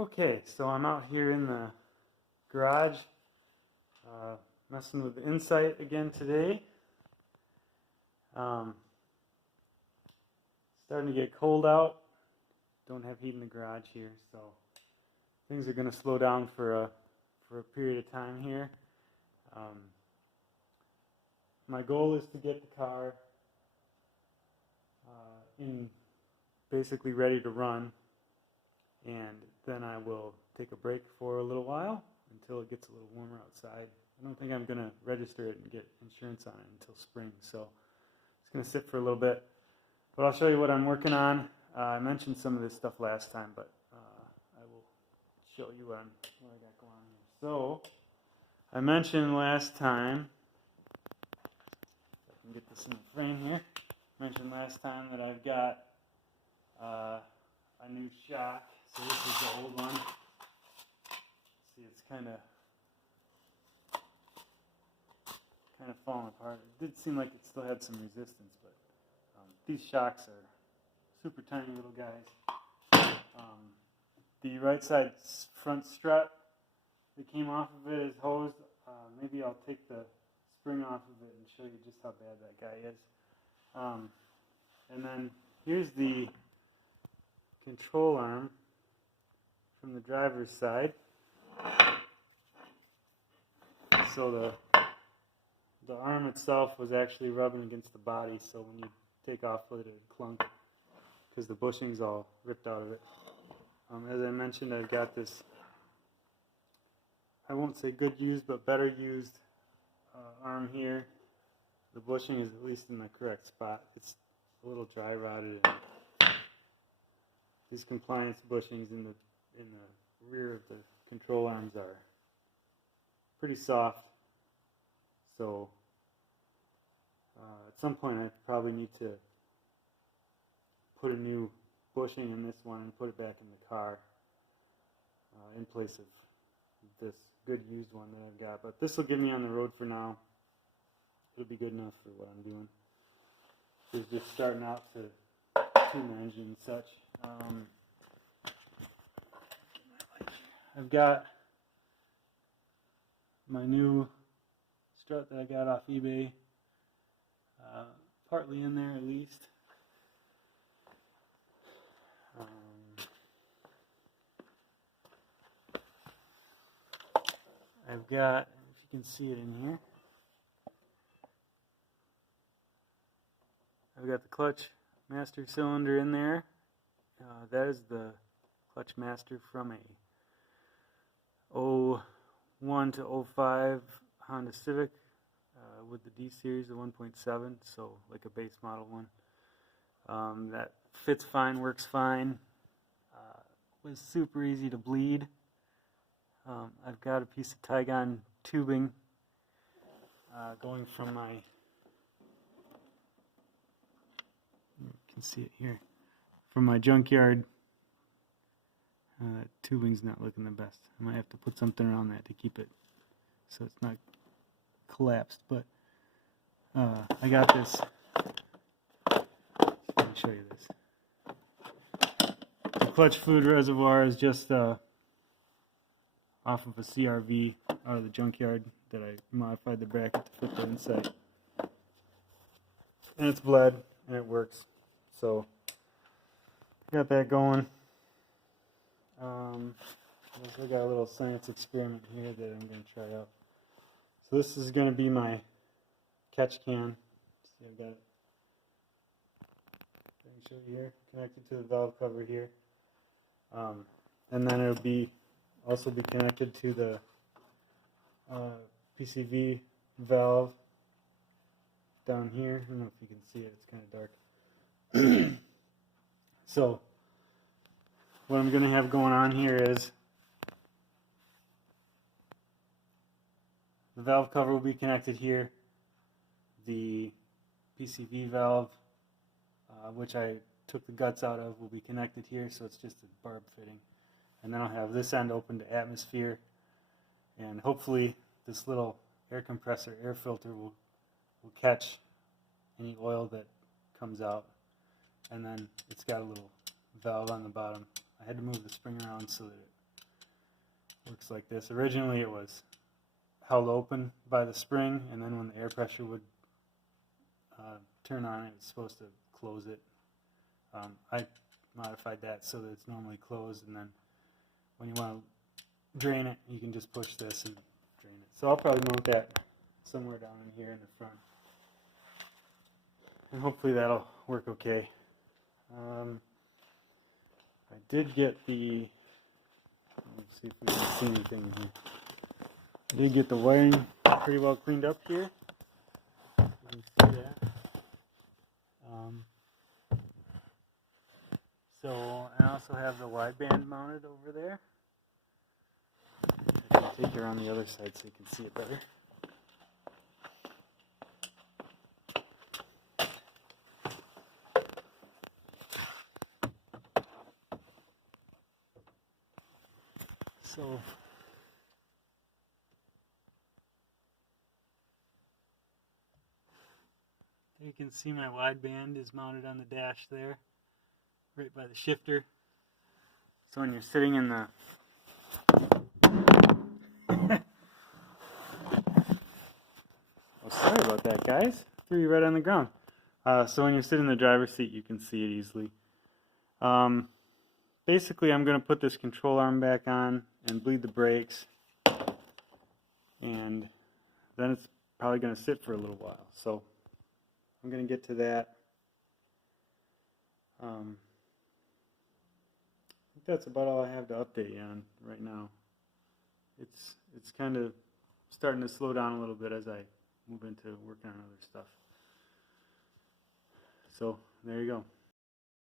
Okay, so I'm out here in the garage messing with the Insight again today. Starting to get cold out. Don't have heat in the garage here, so things are going to slow down for a period of time here. My goal is to get the car in basically ready to run, and then I will take a break for a little while until it gets a little warmer outside. I don't think I'm going to register it and get insurance on it until spring, so it's going to sit for a little bit. But I'll show you what I'm working on. I mentioned some of this stuff last time, but I will show you what I got going on here. So I mentioned last time, if I can get this in the frame here, I mentioned last time that I've got a new shock. So this is the old one. See, it's kind of falling apart. It did seem like it still had some resistance, but these shocks are super tiny little guys. The right side front strut that came off of it is hosed. Maybe I'll take the spring off of it and show you just how bad that guy is. And then here's the control arm from the driver's side. So the arm itself was actually rubbing against the body, so when you take off with it, it clunk because the bushing's all ripped out of it. As I mentioned, I've got this, I won't say good used, but better used arm here. The bushing is at least in the correct spot. It's a little dry rotted. These compliance bushings in the rear of the control arms are pretty soft. So at some point I probably need to put a new bushing in this one and put it back in the car in place of this good used one that I've got. But this will get me on the road for now. It'll be good enough for what I'm doing. It's just starting out to tune the engine and such. I've got my new strut that I got off eBay, partly in there at least. I've got, if you can see it in here, I've got the clutch master cylinder in there. That is the clutch master from a 01 to 05 Honda Civic with the D series, the 1.7, so like a base model one. That fits fine, works fine. Was super easy to bleed. I've got a piece of Tygon tubing going from my, you can see it here, from my junkyard. Tubing's not looking the best. I might have to put something around that to keep it so it's not collapsed, but I got this. Let me show you this. The clutch fluid reservoir is just off of a CRV out of the junkyard that I modified the bracket to fit the inside. And it's bled and it works. So got that going. I also got a little science experiment here that I'm going to try out. So this is going to be my catch can. See, I've got it. I can show you here, connected to the valve cover here. And then it'll also be connected to the PCV valve down here. I don't know if you can see it, it's kind of dark. So what I'm going to have going on here is the valve cover will be connected here. The PCV valve, which I took the guts out of, will be connected here, so it's just a barb fitting. And then I'll have this end open to atmosphere, and hopefully this little air compressor, air filter will catch any oil that comes out. And then it's got a little valve on the bottom. I had to move the spring around so that Works like this. Originally it was held open by the spring, and then when the air pressure would turn on, it was supposed to close it. I modified that so that it's normally closed, and then when you want to drain it, you can just push this and drain it. So I'll probably mount that somewhere down in here in the front, and hopefully that'll work okay. I did get the, let's see if we can see anything here. I did get the wiring pretty well cleaned up here. You can see that. So I also have the wideband mounted over there. I can take it around the other side so you can see it better. So you can see my wideband is mounted on the dash there, right by the shifter. So when you're sitting in the oh, sorry about that, guys. Threw you right on the ground. So when you're sitting in the driver's seat, you can see it easily. Basically, I'm going to put this control arm back on and bleed the brakes, and then it's probably going to sit for a little while. So I'm going to get to that. I think that's about all I have to update you on right now. It's kind of starting to slow down a little bit as I move into working on other stuff. So there you go.